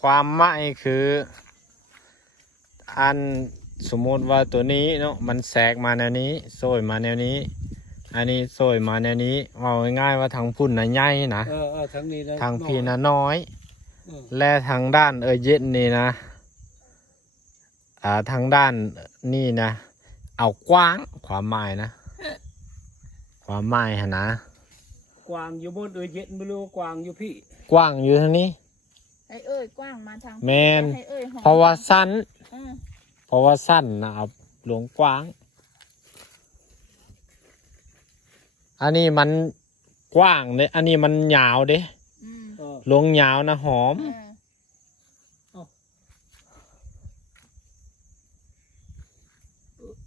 ความหมายคือ อันสมมติว่าตัวนี้เนาะมันแทรกมาแนวนี้โซยมาแนวนี้ อันนี้โซยมาแนวนี้เอาง่ายๆว่าทางพุ่นนะใหญ่นะเออเออทางนี้นะทางพี่นะน้อยเออและทางด้านเออเย็นนี่นะอ่าทางด้านนี่นะ เอากว้างความหมายนะ ความหมายหนนะกวางอยู่บนเออเย็นไม่รู้ว่ากวางอยู่พี่ กว้างอยู่ทางนี้ ให้เอ้ยกว้างมาทางแมนให้เอ้ยหอมเพราะว่าสั้น อืมเพราะว่าสั้นนะครับหลวงกว้าง อันนี้มันกว้างเด้อันนี้มันยาวเด้อืมเออหลวงยาวนะหอม เออ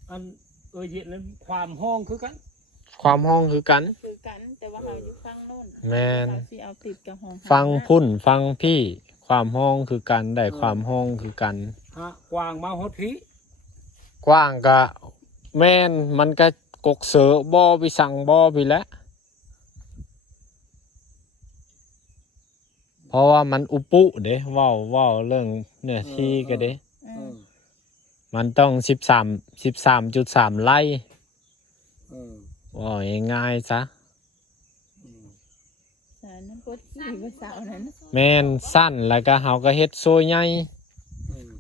อันเออเย็นนั้นความห้องคือกันความห้องคือกัน คือกันแต่ว่าเราอยู่ฟังโน่นแม่นเราสิเอาติดกับห้องฟังพุ่นฟังพี่ ความห้องคือกันได้ความห้องคือกัน ฮะกวางมาฮอดพี่กว้างก็แม่นมันก็กกเสือบ่อไปสั่งบ่อไปแล้วเพราะว่ามันอุปุเด้เว้าเว้าเรื่องเนื้อที่ก็เด้ เอเอออมันต้องสิบสามสิบสามจุดสามไร่เออ ว่าง่ายๆซะอืม สารนั้นปวดขี้ภาษาเอานั้นแม่นสั้นแล้วก็เฮาก็เฮ็ดโซใหญ่เออ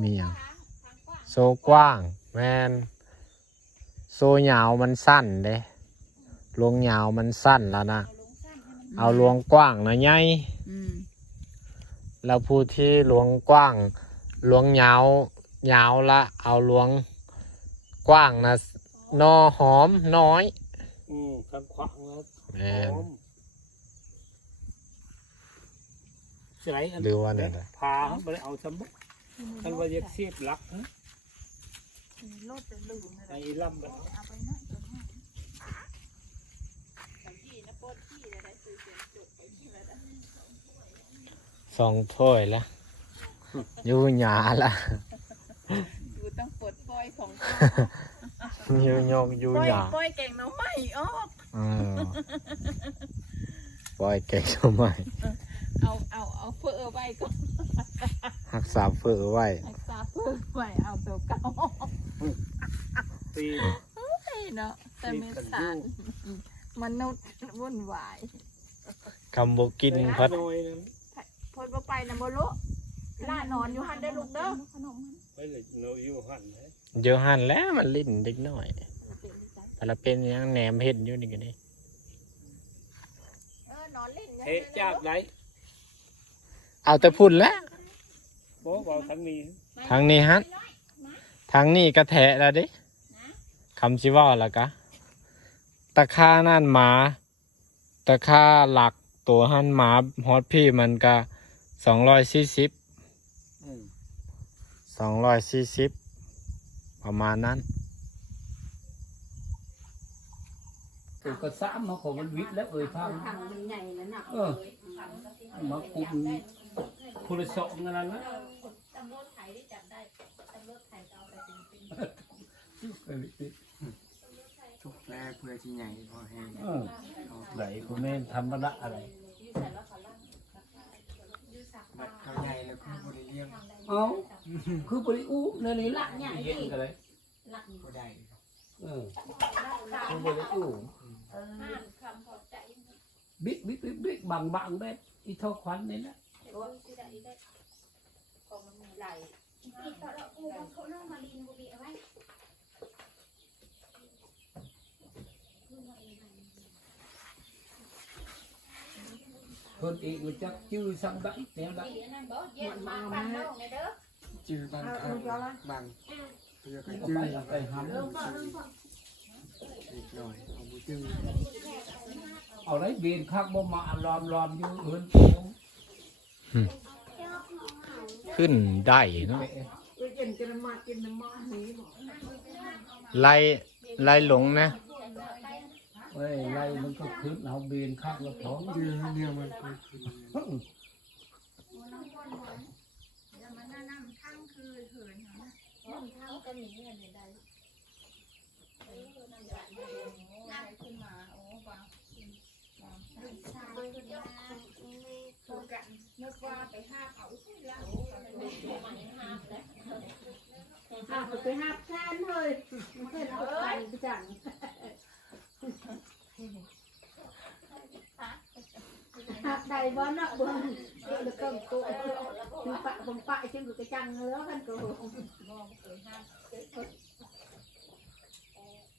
มีหยังโซกว้าง แม่นโซยาวมันสั้นเด้ลวงยาวมันสั้นแล้วนะ เอาลวงกว้างนะใหญ่อืมแล้วผู้ที่ลวงกว้างลวงยาวยาวละ เอาลวงกว้างนะนอหอมน้อย อืมทางขวางแล้วแม่น หอม ใช่อันหรือว่านั่นแหละพาเขาไปเอาสมบุกท่านว่าจะเสียบหลักนะรถจะลืมอะไรไอ้ลำแบบเอาไปนะตัวนี้ของพี่นะปวดขี้อะไรคือเสียงจุกไปที่อะไรนะสองถ้วยละอยู่หยาละดูต้องปวดปล่อยของอยู่ยกอยู่ปล่อยหยาปล่อยเก่งน้องไม่ออกอืมปล่อยเก่งทำไมเอาเอาเอาเฟื่อไว้ ก่อนรักษาเฟือไว้รักษาเฟื่อไว้เอาตัวเก่าตีให้เนาะแต่ไม่สารมนุษย์วุ่นวายคำบกินพัดน้อยนั้นพอบ่ไปนะบ่รู้ล่านอนอยู่หันได้อลูกเด้อไปเลยโนอยู่หันเลยเดี๋ยวหันแล้วมันลิ้นเด็กน้อยพละเป็นหยังแหนมเห็ดอยู่นี่กันนี่เออนอนเล่นเทะจากไหน เอาแต่พุ่นแล้วบอกว่าทางนี้ทางนี้ฮะทางนี้กระแทะแล้วดิคำชิเว่าแล้วกะตะค่านั่นหมาตะค่าหลักตัวหันหมาฮอตพี่มันก็สองร้อยสี่สิบอืมสองร้อยสี่สิบประมาณนั้น ตัวกระซ้ำมาของมันวิทย์แล้วเอ่ยพัง ถังมันใหญ่แล้วน่ะเออ มาคุม ผู้ละสองนั่นนะตำรวจไทยได้จับได้ตำรวจไทยเอาไปเป็นทุกแรกเพื่อที่ใหญ่พอแห้งเออไหนคุณแม่ทำมาละอะไรบัดเขาใหญ่แล้วคือบริเลี้ยงเอาคือบริอูในนี้ละเย็นกันเลยก็ได้เออคือบริอูบิ๊กบิ๊กบิ๊กบิ๊กบังบังได้อีท่าควันนี่นะ คนเองมันจักชื่อสังได้แนวได้จือบางครั้งบางเพื่อก็ก็จืไปอไปหำเล็กน้อยเอาบุจือเอาไรเบียนคักบ่มาล้อมล้อมอยู่เหิน ขึ้นได้เนาะไล่ไล่หลงนะเฮ้ยไรมันก็ขึ้นเอาเบียนคักแล้วท้องจือเนี่ยมันก็คือนึกว่าไปห้าเขาคุยละ ไปหักแทนเลยมันเพิ่นเอาไปไปจังหักใดบ่เนาะเบิ่งเออแล้วก็โกคือปะบ่ปะจึงก็จังแล้วกันก็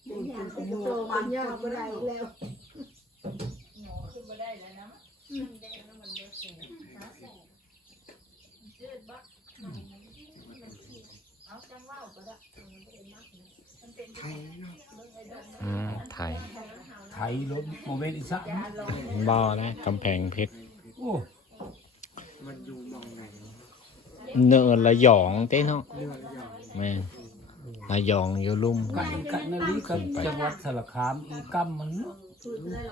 เป็นอย่างสิโตมันยาวบ่ได้แล้ว หนูขึ้นมาได้แล้วนะมันแดงแล้วมันเลือดแสบจืดบักเอาจังว่าวก็ได้มันเป็น ไทยเนาะอืมไทยไทยรถโมเมนต์อีสานบ่อนะกำแพงเพชรโอ้มันอยู่หมองไหนเนินระยองเต้เนาะเรือระยองแม่นระยองอยู่ลุ่มไก่กันนั่นนี่กับจังหวัดสระคามอีกำมันเนาะ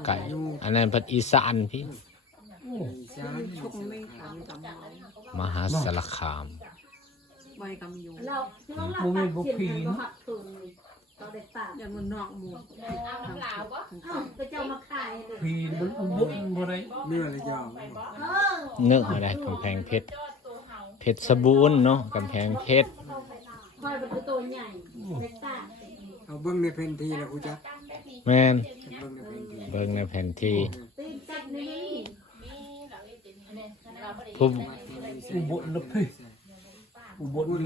ไก่อันนั้นพัดอีสานพี่โอ้อีสานชุกไม่ขันกับมหาสารคาม ใบกำยูเราที่ว่าเราตัดเสียงก็หักตัว เราได้ปากอย่างมันนอกหมูเอาน้ำลาวบ่อ้าวไปเจ้ามาขายเลยพีนมันอุบุญบ่ได้เรือระยองเออเนื้ออะไรกำแพงเพชรเพชรสบูรณ์เนาะกำแพงเพชรคอยเป็นตัวใหญ่เล็กตาเอาเบิ้งในแผนที่แล้วกูจักแม่นเบิ้งในแผนที่เบิ่งในแผนที่ตีนกัดนี่ผู้อุบุญนะพี่อุบุญบุญ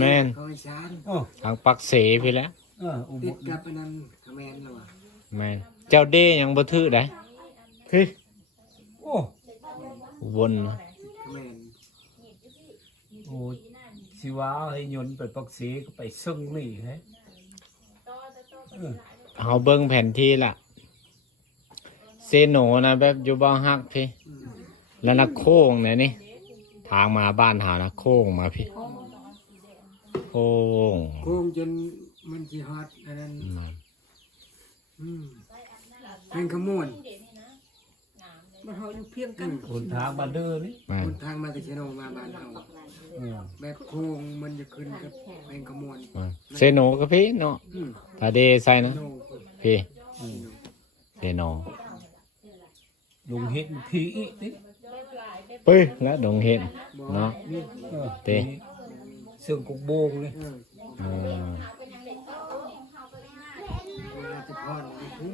แม่น เขาอีสานเออทางปักเสพี่แหล้วเอออุติบุดญกับอันนั้นเขมรแล้วอะแม่นเจ้าเด้ยังบ่ถือได้พี่โอ้วนเขมรโอ้สิว่าให้ยนต์ไปปักสีก็ไปซึ่งนี่ฮะเออเฮาเบิ่งแผนที่ล่ะเซโนนะแบบอยู่บ่ฮักพี่ อืมแล้วนักโค้งเนี่ยนี่ ทางมาบ้านหานักโค้งมาพี่ โโค้งโกงจนมันสิฮอดอันนั้นอืมอืมเป็นขมวนมันเขาอยู่เพียงกันคนทางมาเดินนี่แม่คนทางมาแตะเชโนมาบ้านเฮาแบบโค้งมันจะขึ้นกับเป็นขมวนแม่นเซโนก็พี่เนาะอืมตาเดใส่นะโนพี่เซโนลุงเฮ็ดทีอีกนี่ปึ้ยแล้วดงเห็นบ่เนาะ นี่เออเต้ เสื่องกุกโบงเลยเอออืมเวลาจะพรนี่